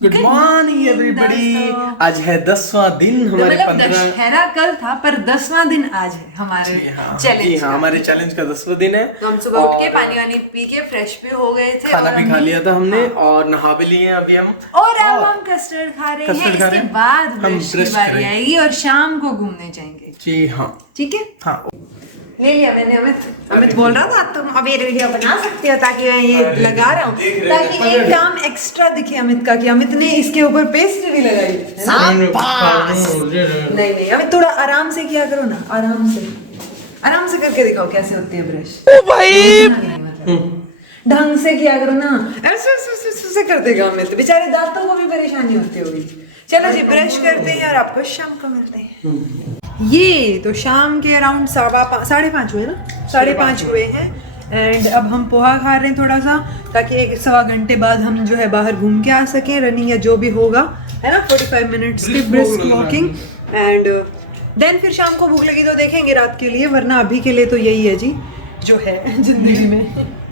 Good morning everybody. आज है 10वां दिन हमारे मतलब 15। दशहरा कल था पर 10वां दिन आज है हमारे चैलेंज का। हमारे चैलेंज का 10वां दिन है। तो हम सुबह उठ के पानी वानी पी के फ्रेश भी हो गए थे, खाना और भी खा लिया था हमने और नहा भी लिए हैं अभी हम। और अब हम कस्टर्ड खा रहे हैं। इसके बाद ब्रश की बारी आएगी और शाम को घूमने जाएंगे। जी हाँ, ठीक है। हाँ ले लिया मैंने। अमित बोल रहा था तुम अब ये वीडियो बना सकती हो, ताकि मैं ये लगा रहा हूँ ताकि एक काम एक्स्ट्रा दिखे अमित का कि अमित ने इसके ऊपर पेस्ट भी लगाई है ना। नहीं अमित थोड़ा आराम से किया करो ना, आराम से करके दिखाओ कैसे होती है ब्रश। ओ भाई ढंग से किया करो ना, ऐसे कर देगा अमित। बेचारे दांतों को भी परेशानी होती होगी। चलो जी ब्रश करते हैं और आपको शाम को मिलते हैं। ये तो शाम के अराउंड 5:30 हुए ना, 5:30 हुए हैं। एंड अब हम पोहा खा रहे हैं थोड़ा सा, ताकि 1-1.25 घंटे बाद हम जो है बाहर घूम के आ सकें, रनिंग या जो भी होगा, है ना। 45 मिनट्स की ब्रिस्क वॉकिंग। एंड देन फिर शाम को भूख लगी तो देखेंगे रात के लिए, वरना अभी के लिए तो यही है जी जो है जिंदगी में।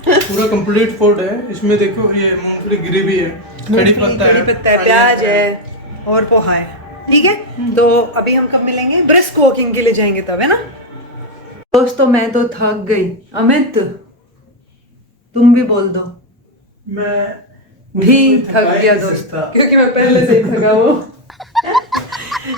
पूरा कंप्लीट फूड है। इसमें देखो ये मूंगफली ग्रेवी है, कड़ी पत्ता है, प्याज है और पोहा है। ठीक है, तो अभी हम कब मिलेंगे? ब्रिस्क वॉकिंग के लिए जाएंगे तब, है ना। दोस्तों मैं तो थक गई। अमित तुम भी बोल दो। मैं भी थक गया दोस्तों, क्योंकि मैं पहले से ही थका हूँ।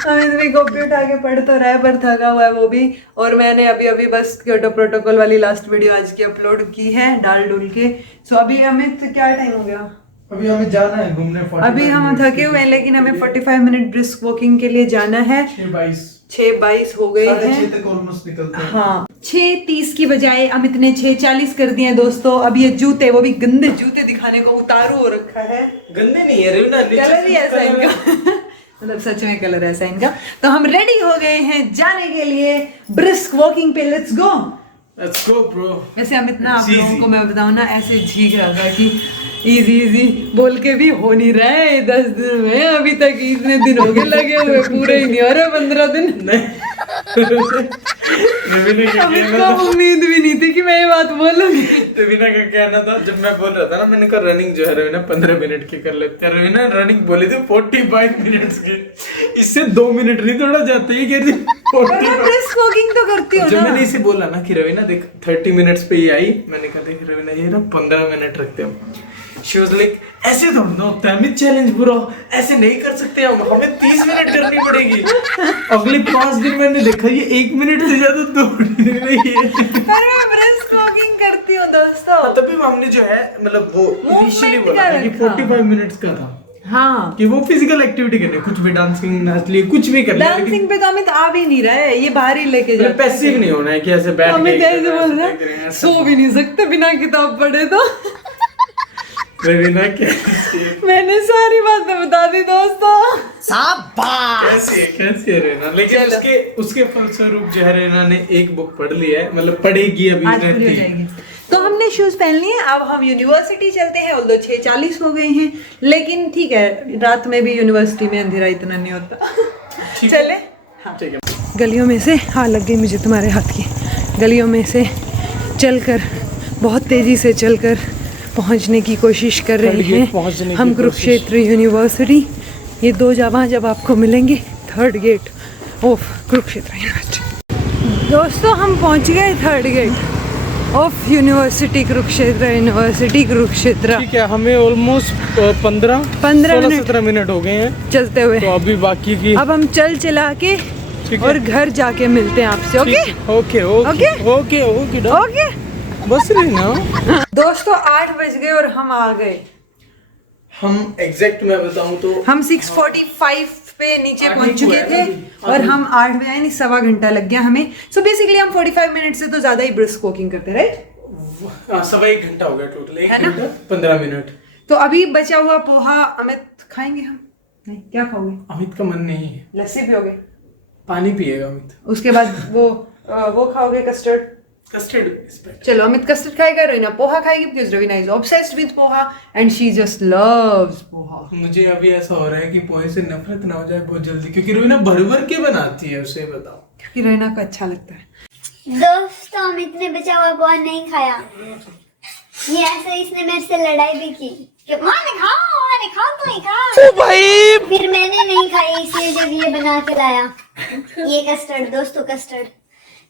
अमित भी कॉपी उठा के पढ़ तो रहा है पर थका हुआ है वो भी। और मैंने अभी बस क्योटो प्रोटोकॉल वाली लास्ट वीडियो आज की अपलोड की है डाल डुल के। सो अभी अमित क्या टाइम हो गया? अभी हमें जाना है घूमने। अभी हम थके हुए हैं, लेकिन हमें 45 मिनट ब्रिस्क वॉकिंग के लिए जाना है। 6:22 हो गए हैं। 6:30 तक ऑलमोस्ट निकलते हैं। हाँ 6:30 की बजाय अमित ने 6:40 कर दिए हैं दोस्तों। अब ये जूते, वो भी गंदे जूते दिखाने को उतारू हो रखा है। गंदे नहीं है रेवना, कलर ही ऐसा इनका मतलब सच में कलर ऐसा इनका। तो हम रेडी हो गए हैं जाने के लिए ब्रिस्क वॉकिंग पे। Let's go bro. वैसे अमित ना, आप लोगों को मैं बताऊं ना, ऐसे झीक रहा था कि इजी बोल के भी हो नहीं रहा है 10 दिन में। अभी तक इतने दिन हो गए लगे हुए, पूरे ही नहीं हो रहे 15 दिन। अमित को उम्मीद भी नहीं थी कि मैं ये बात बोलूंगी। रवीना का कहना था, जब मैं बोल रहा था ना, मैंने कहा रनिंग जो है रवीना 15 मिनट की कर लेते हैं। रवीना रनिंग बोली थी 45 मिनट्स की, इससे 2 मिनट नहीं थोड़ा जाते ही। कह रही 45 वॉकिंग तो करती हो जब ना। मैंने इसे बोला ना कि रवीना देख 30 मिनट्स पे ही आई, मैंने कहा देख रवीना ये ना 15 मिनट रखते हम। She was like, ऐसे दौड़ना होता है, हमें चैलेंज बुरा, ऐसे नहीं कर सकते हम, हमें 30 मिनट करनी पड़ेगी। अगले 5 दिन मैंने देखा ये 1 मिनट से ज्यादा दौड़ नहीं रही है। पर मैं ब्रिस्क वॉकिंग करती हूँ दोस्तों। तभी हमने जो है मतलब वो इनिशियली बोला कि 45 मिनट्स का था। हाँ कि वो फिजिकल एक्टिविटी करनी, कुछ भी डांसिंग नाच लिए, कुछ भी कर लिया। डांसिंग पे तो अमित आ भी नहीं रहा है, ये बाहर ही लेके जाता है। पैसिव नहीं होना है कि ऐसे बैठ के अमित ऐसे बोल रहा है सो भी नहीं सकते बिना किताब पढ़े। तो रवीना मैंने सारी बातें बता दी दोस्तों। कैसी है रवीना, लेकिन उसके फलस्वरूप जो है रवीना ने एक बुक पढ़ ली है, मतलब पढ़ेगी अभी। आज पूरी हो जाएगी। तो हमने शूज पहन लिए, अब हम यूनिवर्सिटी चलते हैं। ऑल्दो 6:40 हो गए हैं, लेकिन ठीक है, रात में भी यूनिवर्सिटी में अंधेरा इतना नहीं होता। चले हाँ। ठीक है। गलियों में से लग गई मुझे तुम्हारे हाथ की। गलियों में से चलकर, बहुत तेजी से चलकर पहुंचने की कोशिश कर रहे हैं हम कुरुक्षेत्र यूनिवर्सिटी। ये 2 जगह जब आपको मिलेंगे, 3rd gate of Kurukshetra university. दोस्तों हम पहुंच गए 3rd gate of university Kurukshetra. ठीक है, हमें ऑलमोस्ट 15-17 मिनट हो गए हैं चलते हुए। तो अभी बाकी की अब हम चला के और घर जाके मिलते हैं आपसे। ओके बस नहीं ना। दोस्तों 8 बज गए और हम आ गए। हम एग्जैक्ट मैं बताऊं तो हम 6:45 पे नीचे पहुंच चुके थे और हम 8 बजे, यानी 1.25 घंटा लग गया हमें। सो बेसिकली हम 45 मिनट से तो ज्यादा ही ब्रिस्क वॉकिंग करते, राइट। 1.25 घंटा हो गया टोटल, 1 घंटा 15 मिनट। तो अभी बचा हुआ पोहा अमित खाएंगे हम। नहीं, क्या खाओगे? अमित का मन नहीं है। लस्सी पियोगे? पानी पिएगा अमित। उसके बाद वो खाओगे कस्टर्ड। चलो अमित कस्टर्ड खाएगा, रवीना पोहा खाएगी, because Raveena is obsessed with poha and she just loves poha. मुझे अभी ऐसा हो रहा है कि पोहे से नफरत ना हो जाए बहुत जल्दी, क्योंकि रवीना भर के बनाती है, उसे बताओ। क्योंकि रवीना को अच्छा लगता है। दोस्तों अमित ने बचा हुआ पोहा नहीं खाया। ये ऐसे इसने मेरे से लड़ाई भी की कि मैंने खा तू ही खा। ओ भाई फिर मैंने नहीं खाई, इसलिए जब ये बना के लाया ये कस्टर्ड, दोस्तों कस्टर्ड,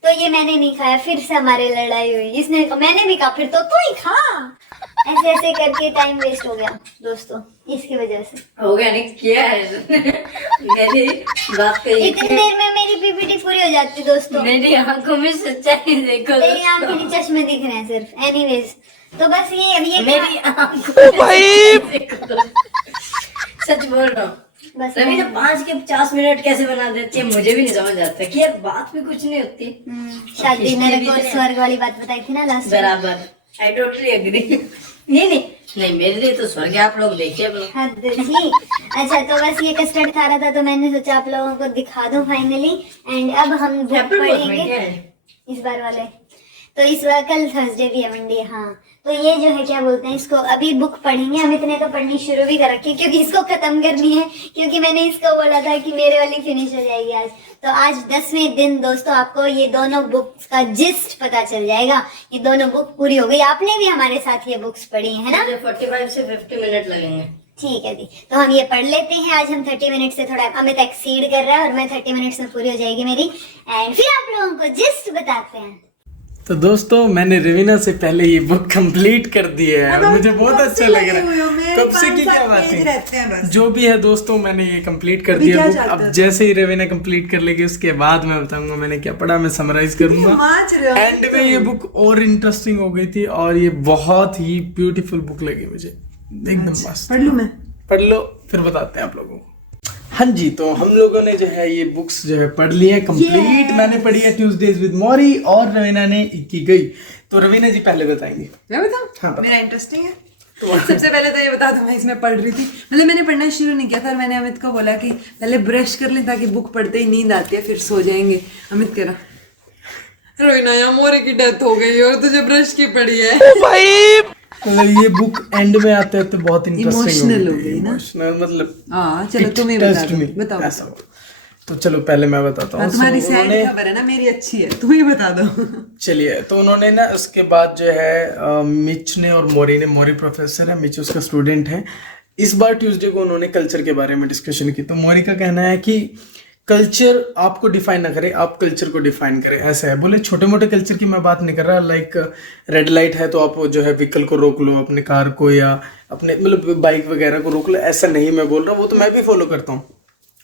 तो ये मैंने नहीं खाया, फिर से हमारी लड़ाई हुई। इसने मैंने भी कहा फिर तो तू ही खा। ऐसे ऐसे करके टाइम वेस्ट हो गया दोस्तों, इसकी वजह से हो गया नहीं किया है मेरी बात पे इतनी देर में मेरी पीपीटी पूरी हो जाती दोस्तों। मेरी आंखों में सच्चाई देखो। तेरी आंखों में चश्मे दिख रहे हैं सिर्फ। एनीवेज तो बस ये मेरी आंखों भाई सच बोल रहा हूँ। बस रवि तो 5 के 50 मिनट कैसे बना देती है, मुझे भी नहीं समझ आता कि यार बात भी कुछ नहीं होती। शादी ने को स्वर्ग वाली बात बताई थी ना लास्ट बराबर, आई टोटली एग्री। नहीं मेरे लिए तो स्वर्ग है, आप लोग देखिए अपना। हद थी। अच्छा तो बस ये कस्टर्ड खा रहा था तो मैंने सोचा आप लोगों को दिखा दूं फाइनली। एंड अब हम बुक Apple Watch में पढ़ेंगे क्या है? इस बार वाले। तो इस बार कल थर्सडे भी है, मंडे। हाँ तो ये जो है क्या बोलते हैं इसको, अभी बुक पढ़ेंगे। अमित ने तो पढ़नी शुरू भी कर रखी है क्योंकि इसको खत्म करनी है, क्योंकि मैंने इसको बोला था कि मेरे वाली फिनिश हो जाएगी आज। तो आज 10वें दिन दोस्तों आपको ये दोनों बुक्स का जिस्ट पता चल जाएगा। ये दोनों बुक पूरी हो गई, आपने भी हमारे साथ ये बुक्स पढ़ी है ना। मुझे 45 से 50 मिनट लगेंगे। ठीक है जी, तो हम ये पढ़ लेते हैं। आज हम 30 मिनट से थोड़ा अमित एक्सीड कर रहा है और मैं 30 मिनट में पूरी हो जाएगी मेरी। एंड फिर आप लोगों को जिस्ट बताते हैं। तो दोस्तों मैंने रवीना से पहले ये बुक कंप्लीट कर दी है और मुझे बहुत अच्छा लग रहा है। कब से की क्या बात है, जो भी है दोस्तों मैंने ये कंप्लीट कर दिया बुक। अब जैसे ही रवीना कंप्लीट कर लेगी उसके बाद मैं बताऊंगा मैंने क्या पढ़ा, मैं समराइज करूंगा। एंड में ये बुक और इंटरेस्टिंग हो गई थी और ये बहुत ही ब्यूटीफुल बुक लगी मुझे, एकदम मस्त। पढ़ लूं मैं? पढ़ लो फिर बताते हैं आप लोगों को। हाँ जी, तो हम लोगों ने जो है ये बुक्स जो है पढ़ ली है कंप्लीट। मैंने पढ़ी है ट्यूसडेज विद मौरी और रवीना ने की गई। तो रवीना जी पहले बताएंगे। मैं बताऊं? हाँ, मेरा इंटरेस्टिंग है। सबसे पहले तो ये बता दूं मैं इसमें पढ़ रही थी, मतलब मैंने पढ़ना शुरू नहीं किया था और मैंने अमित को बोला कि पहले ब्रश कर लें ताकि बुक पढ़ते ही नींद आती है फिर सो जाएंगे। अमित कह रहा रवीना यार मोरे की डेथ हो गई और तुझे ब्रश की पड़ी है। मतलब ये बुक एंड में आते हैं तो बहुत इंटरेस्टिंग Emotional हो गई ना? Emotional, मतलब हाँ चलो तुम ही touched me, बताओ। ऐसा हुआ। तो चलो पहले मैं बताता हूँ। तुम्हारी So, सैड उन्होंने- खबर है ना, मेरी अच्छी है, तुम ही बता दो। चलिए, तो उन्होंने ना उसके बाद जो है मिच ने और मोरी ने, मोरी प्रोफेसर है, मिच उसका स्टूडेंट है। इस बार ट्यूसडे को उन्होंने कल्चर के बारे में डिस्कशन की। तो मोरी का कहना है कि कल्चर आपको डिफाइन ना करे, आप कल्चर को डिफाइन करें, ऐसा है। बोले छोटे मोटे कल्चर की मैं बात नहीं कर रहा, लाइक रेड लाइट है तो आप जो है व्हीकल को रोक लो, अपने कार को या अपने मतलब बाइक वगैरह को रोक लो, ऐसा नहीं मैं बोल रहा, वो तो मैं भी फॉलो करता हूँ।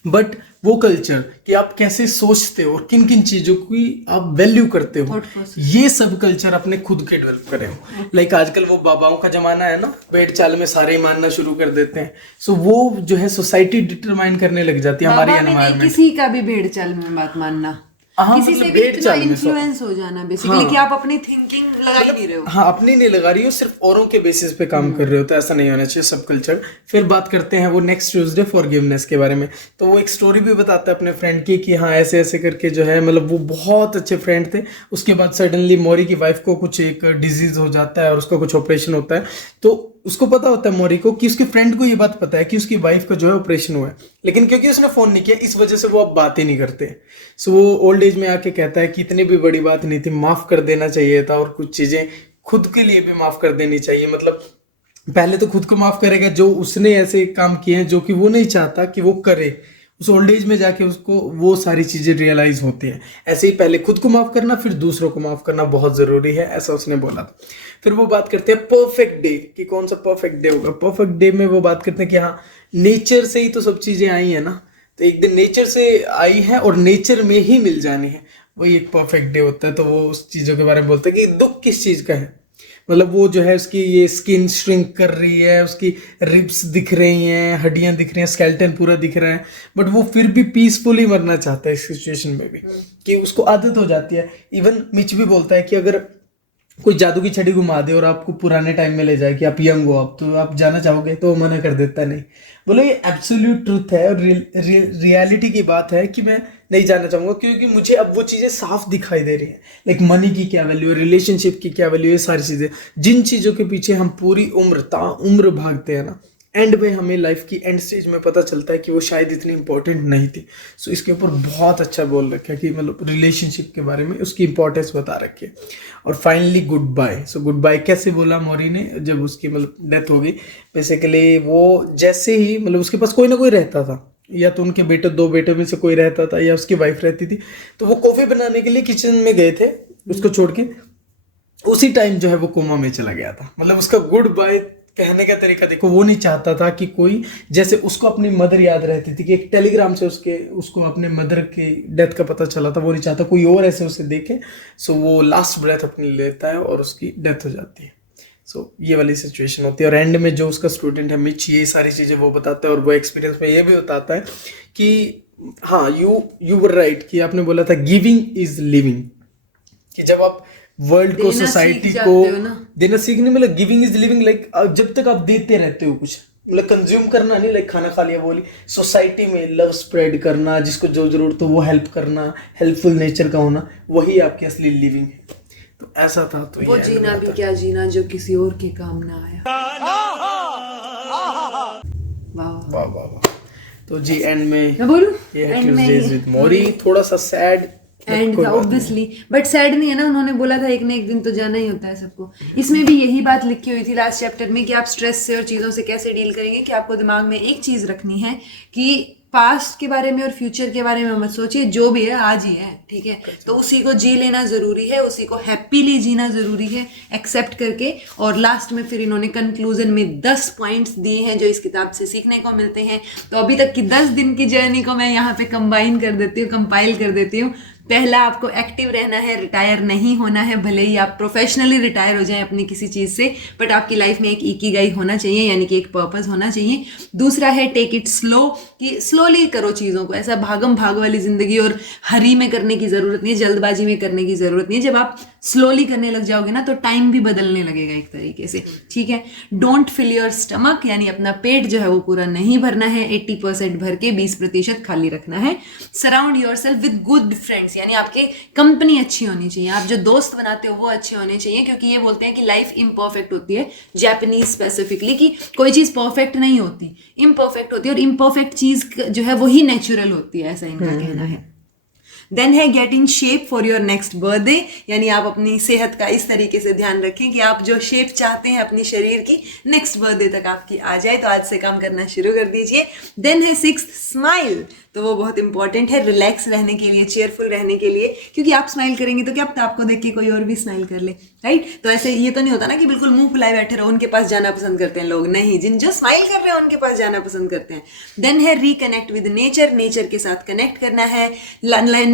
बट वो कल्चर कि आप कैसे सोचते हो और किन किन चीजों की आप वैल्यू करते हो, ये सब कल्चर अपने खुद के डेवलप करें हो। लाइक आजकल वो बाबाओं का जमाना है ना, पेड़ चाल में सारे ही मानना शुरू कर देते हैं। सो वो जो है सोसाइटी डिटरमाइन करने लग जाती है हमारी एनवायरनमेंट। किसी का भी भेड़ चाल में बात मानना, हाँ, किसी मतलब से भी भेड़ इतना चाल में इन्फ्लुएंस हो जाना बेसिकली कि आप अपनी थिंकिंग लगा ही नहीं रहे हो। हाँ, अपनी नहीं लगा रही हो, सिर्फ औरों के बेसिस पे काम कर रहे हो, तो ऐसा नहीं होना चाहिए सब कल्चर। फिर बात करते हैं वो नेक्स्ट ट्यूसडे फॉरगिवनेस के बारे में। तो वो एक स्टोरी भी बताता है अपने फ्रेंड की कि हाँ ऐसे ऐसे करके जो है, मतलब वो बहुत अच्छे फ्रेंड थे। उसके बाद सडनली मोरी की वाइफ को कुछ एक डिजीज हो जाता है और उसका कुछ ऑपरेशन होता है। तो उसको पता होता है मोरी को कि उसके फ्रेंड को ये बात पता है कि उसकी वाइफ का जो है ऑपरेशन हुआ है, लेकिन क्योंकि उसने फोन नहीं किया इस वजह से वो अब बात ही नहीं करते। सो वो ओल्ड एज में आके कहता है कि इतनी भी बड़ी बात नहीं थी, माफ कर देना चाहिए था और कुछ चीजें खुद के लिए भी माफ कर देनी चाहिए। मतलब पहले तो खुद को माफ करेगा जो उसने ऐसे काम किए हैं जो कि वो नहीं चाहता कि वो करे। उस ओल्ड एज में जाके उसको वो सारी चीजें रियलाइज होती हैं। ऐसे ही पहले खुद को माफ करना फिर दूसरों को माफ करना बहुत जरूरी है, ऐसा उसने बोला था। फिर वो बात करते हैं परफेक्ट डे कि कौन सा परफेक्ट डे होगा। परफेक्ट डे में वो बात करते हैं कि हाँ नेचर से ही तो सब चीजें आई है ना, तो एक दिन नेचर से आई है और नेचर में ही मिल जानी है, वही एक परफेक्ट डे होता है। तो वो उस चीजों के बारे में बोलते हैं कि दुख किस चीज का है, मतलब वो जो है उसकी ये स्किन श्रिंक कर रही है, उसकी रिब्स दिख रही हैं, हड्डियां दिख रही हैं, स्केलेटन पूरा दिख रहा है, बट वो फिर भी पीसफुली मरना चाहता है इस सिचुएशन में भी, कि उसको आदत हो जाती है। इवन मिच भी बोलता है कि अगर कोई जादू की छड़ी घुमा दे और आपको पुराने टाइम में ले जाए कि आप यंग हो आप, तो आप जाना चाहोगे, तो वो मना कर देता नहीं। बोलो ये एब्सोल्यूट ट्रूथ है और रियलिटी की बात है कि मैं नहीं जाना चाहूँगा, क्योंकि मुझे अब वो चीज़ें साफ दिखाई दे रही हैं। लाइक मनी की क्या वैल्यू है, रिलेशनशिप की क्या वैल्यू है, ये सारी चीज़ें जिन चीज़ों के पीछे हम पूरी उम्र ताउम्र भागते हैं ना, एंड में हमें लाइफ की एंड स्टेज में पता चलता है कि वो शायद इतनी इंपॉर्टेंट नहीं थी। सो इसके ऊपर बहुत अच्छा बोल रखा है कि मतलब रिलेशनशिप के बारे में उसकी इंपॉर्टेंस बता रखी है। और finally goodbye. So goodbye कैसे बोला मौरी ने, जब उसकी मतलब डेथ हो गई बेसिकली, वो जैसे ही मतलब उसके पास कोई ना कोई रहता था, या तो उनके बेटे, 2 बेटे में से कोई रहता था, या उसकी वाइफ रहती थी, तो वो कॉफी बनाने के लिए किचन में गए थे उसको छोड़ के, उसी टाइम जो है वो कोमा में चला गया था। मतलब उसका गुड बाय कहने का तरीका देखो, वो नहीं चाहता था कि कोई, जैसे उसको अपनी मदर याद रहती थी कि एक टेलीग्राम से उसको अपने मदर की डेथ का पता चला था, वो नहीं चाहता कोई और ऐसे उसे देखे। सो वो लास्ट ब्रेथ अपनी लेता है और उसकी डेथ हो जाती है। सो ये वाली सिचुएशन होती है। और एंड में जो उसका स्टूडेंट है मिच, ये सारी चीज़ें वो बताता है, और वो एक्सपीरियंस में ये भी बताता है कि हाँ, यू वर राइट, कि आपने बोला था गिविंग इज लिविंग, कि जब आप वर्ल्ड को, सोसाइटी को देना सीखने, मतलब गिविंग इज लिविंग, लाइक जब तक आप देते रहते हो कुछ, मतलब कंज्यूम करना नहीं, लाइक खाना खा लिया बोली, सोसाइटी में लव स्प्रेड करना, जिसको जो जरूरत हो वो हेल्प करना, हेल्पफुल नेचर का होना, वही आपकी असली लिविंग है। तो ऐसा था। तो वो जीना भी क्या जीना जो किसी और के काम ना आया। वाह वाह वाह वाह। तो जी एंड में मैं बोलूं, ये है ट्यूसडेज विद मौरी, थोड़ा सा सैड एंड था ऑब्वियसली, बट सैड नहीं है ना। उन्होंने बोला था एक ना एक दिन तो जाना ही होता है सबको। इसमें भी यही बात लिखी हुई थी लास्ट चैप्टर में कि आप स्ट्रेस से और चीज़ों से कैसे डील करेंगे, कि आपको दिमाग में एक चीज़ रखनी है कि पास्ट के बारे में और फ्यूचर के बारे में मत सोचिए, जो भी है आज ही है, ठीक है। तो उसी को जी लेना ज़रूरी है, उसी को हैप्पीली जीना ज़रूरी है, एक्सेप्ट करके। और लास्ट में फिर इन्होंने कंक्लूजन में 10 पॉइंट्स दिए हैं जो इस किताब से सीखने को मिलते हैं। तो अभी तक की 10 दिन की जर्नी को मैं यहाँ पे कंबाइन कर देती हूँ, कंपाइल कर देती हूँ। पहला, आपको एक्टिव रहना है, रिटायर नहीं होना है। भले ही आप प्रोफेशनली रिटायर हो जाएं अपनी किसी चीज़ से, बट आपकी लाइफ में एक इकिगाई होना चाहिए, यानी कि एक पर्पस होना चाहिए। दूसरा है टेक इट स्लो, कि स्लोली करो चीज़ों को, ऐसा भागम भाग वाली ज़िंदगी और हरी में करने की ज़रूरत नहीं है, जल्दबाजी में करने की ज़रूरत नहीं है। जब आप स्लोली करने लग जाओगे ना तो टाइम भी बदलने लगेगा एक तरीके से, ठीक है। डोंट फिल योर स्टमक, यानी अपना पेट जो है वो पूरा नहीं भरना है, 80% भर के 20% खाली रखना है। Surround your self with good friends, यानी आपकी कंपनी अच्छी होनी चाहिए, आप जो दोस्त बनाते हो वो अच्छे होने चाहिए, क्योंकि ये बोलते हैं कि लाइफ इम्परफेक्ट होती है, जापानीज स्पेसिफिकली, कि कोई चीज़ परफेक्ट नहीं होती, इम्परफेक्ट होती है, और इम्परफेक्ट चीज़ जो है वही नेचुरल होती है, ऐसा इनका कहना है। देन है get in shape for your next birthday, यानी आप अपनी सेहत का इस तरीके से ध्यान रखें कि आप जो शेप चाहते हैं अपनी शरीर की, नेक्स्ट बर्थडे तक आपकी आ जाए, तो आज से काम करना शुरू कर दीजिए। देन है 6th स्माइल, तो वो बहुत इंपॉर्टेंट है रिलैक्स रहने के लिए, चेयरफुल रहने के लिए, क्योंकि आप स्माइल करेंगे तो क्या पता आपको देख के कोई और भी स्माइल कर ले, राइट। तो ऐसे ये तो नहीं होता ना कि बिल्कुल मुंह फुलाए बैठे रहो, उनके पास जाना पसंद करते हैं लोग, नहीं, जिन जो स्माइल कर रहे हैं उनके पास जाना पसंद करते हैं। देन है रिकनेक्ट विद नेचर, नेचर के साथ कनेक्ट करना है।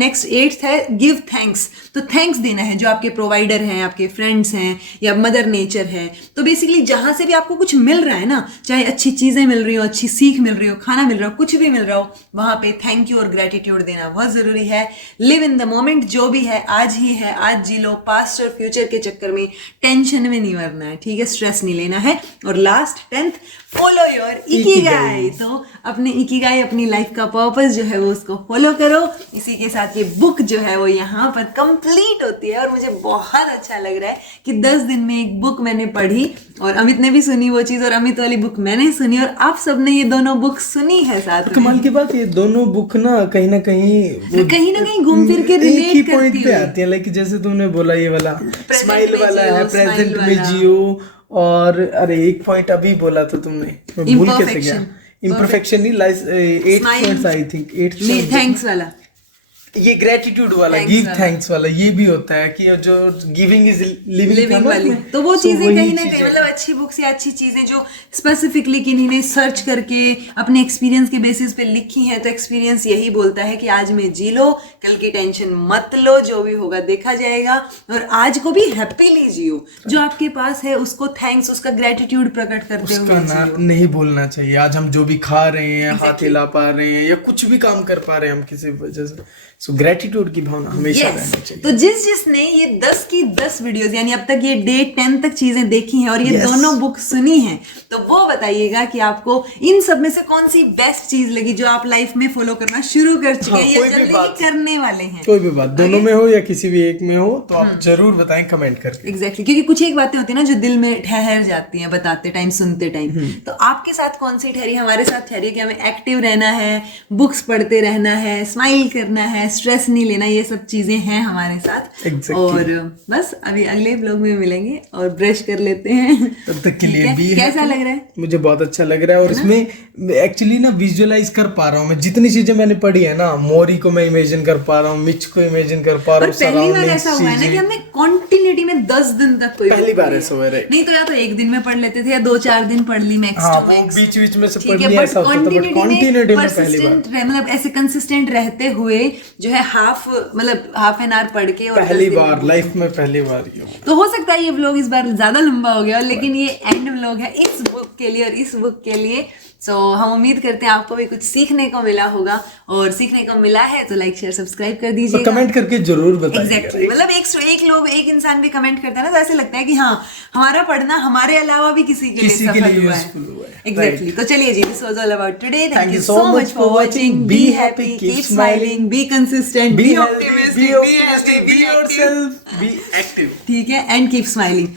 नेक्स्ट 8th है गिव थैंक्स, तो थैंक्स देना है जो आपके प्रोवाइडर हैं, आपके फ्रेंड्स हैं, या मदर नेचर है। तो बेसिकली जहाँ से भी आपको कुछ मिल रहा है ना, चाहे अच्छी चीज़ें मिल रही हो, अच्छी सीख मिल रही हो, खाना मिल रहा हो, कुछ भी मिल रहा हो, वहाँ पे थैंक यू और ग्रेटिट्यूड देना बहुत ज़रूरी है। लिव इन द मोमेंट, जो भी है आज ही है, आज जी लो। पास्ट और फ्यूचर के चक्कर में टेंशन में नहीं मरना है, ठीक है, स्ट्रेस नहीं लेना है। और last 10th follow your Ikigai, तो अपने इकिगाई, अपनी लाइफ का पर्पस जो है वो उसको फॉलो करो। इसी के साथ ये बुक जो है वो यहाँ पर कंप्लीट होती है, और मुझे बहुत अच्छा लग रहा है कि 10 दिन में एक बुक मैंने पढ़ी, और अमित ने भी सुनी वो चीज़, और अमित वाली बुक मैंने सुनी, और आप सबने ये दोनों बुक सुनी है साथ में। कमाल की बात, ये दोनों बुक ना कहीं ना कहीं घूम फिर के रिलेट ही पॉइंट पे आती है, लाइक जैसे तुमने बोला ये वाला स्माइल वाला है, प्रेजेंट में जियो, और अरे एक पॉइंट अभी बोला था तुमने, मैं भूल कैसे गया, इम्परफेक्शन नहीं, 8 पॉइंट्स आई थिंक, 8 थैंक्स वाला, ये ग्रेटिट्यूड वाला, गिव थैंक्स वाला, ये भी होता है कि जो गिविंग इज लिविंग वाली, तो वो चीजें कहीं ना कहीं, मतलब अच्छी बुक्स या अच्छी चीजें जो स्पेसिफिकली किन्हीं ने सर्च करके अपने एक्सपीरियंस के बेसिस पे लिखी हैं, तो एक्सपीरियंस यही बोलता है कि आज में जी लो, कल की टेंशन मत लो, जो भी होगा देखा जाएगा, और आज को भी हैप्पीली जियो, जो आपके पास है उसको थैंक्स, उसका ग्रेटिट्यूड प्रकट करते हुए उसका नहीं बोलना चाहिए। आज हम जो भी खा रहे हैं, हाथ हिला पा रहे हैं, या कुछ भी काम कर पा रहे हैं हम किसी वजह से, सो ग्रेटिट्यूड की भावना हमेशा रहनी Yes. चाहिए। तो जिसने ये 10 की 10 वीडियोस यानी अब तक ये डे 10 तक चीजें देखी हैं और ये Yes. दोनों बुक सुनी हैं, तो वो बताइएगा कि आपको इन सब में से कौन सी बेस्ट चीज लगी जो आप लाइफ में फॉलो करना शुरू कर चुके हैं या कोई भी जल्दी बात। ही करने वाले हैं। कोई भी बात दोनों में हो या किसी भी एक में हो तो आप जरूर बताएं कमेंट करके। एग्जैक्टली क्योंकि कुछ एक बातें होती है ना जो दिल में ठहर जाती हैं बताते टाइम सुनते टाइम। तो आपके साथ कौन सी ठहरी? हमारे साथ ठहरी है कि हमें एक्टिव रहना है, बुक्स पढ़ते रहना है, स्माइल करना है, स्ट्रेस नहीं लेना, ये सब चीजें हैं हमारे साथ। Exactly. और बस अभी अगले ब्लॉग में मिलेंगे और ब्रश कर लेते हैं। तब तक के लिए ठीक है? भी कैसा लग रहा है? मुझे बहुत अच्छा लग रहा है और इसमें एक्चुअली ना विजुअलाइज कर पा रहा हूँ मैं जितनी चीजें मैंने पढ़ी है ना। मोरी को मैं इमेजिन कर पा रहा हूँ, मिच को इमेजिन कर पा रहा और हूँ, पहली बार surroundings ऐसा हुआ है ना कि चीजें। हमने कॉन्टिन्यूटी में 10 दिन तक कोई पहली book बार पढ़ी ऐसा हुआ है, right? नहीं तो या तो एक दिन में पढ़ लेते थे या 2-4 दिन पढ़ ली मैक्स हाँ, टू वो मैक्स। बीच में से ठीक है, पढ़नी but ऐसा होता था, but continuity में पहली बार। persistent मतलब ऐसे कंसिस्टेंट रहते हुए जो है हाफ एन आवर पढ़ के और पहली 10 दिन बार लाइफ में पहली बार ये हुआ। तो हो सकता है ये व्लॉग इस बार ज्यादा लंबा हो गया, लेकिन ये एंड व्लॉग है इस बुक के लिए और इस बुक के लिए। सो हम उम्मीद करते हैं आपको भी कुछ सीखने को मिला होगा और सीखने को मिला है तो लाइक शेयर सब्सक्राइब कर तो दीजिएगा। कमेंट करके जरूर बताइए। एग्जैक्टली मतलब एक इंसान भी कमेंट करता है ना तो ऐसे लगता है कि हाँ हमारा पढ़ना हमारे अलावा भी किसी के लिए सफल हुआ है। एग्जैक्टली तो चलिए जी, this was all about today. Thank you so much for watching. Be happy, keep smiling, be consistent, be optimistic, be happy, be yourself, be active. ठीक है, एंड कीप स्माइलिंग।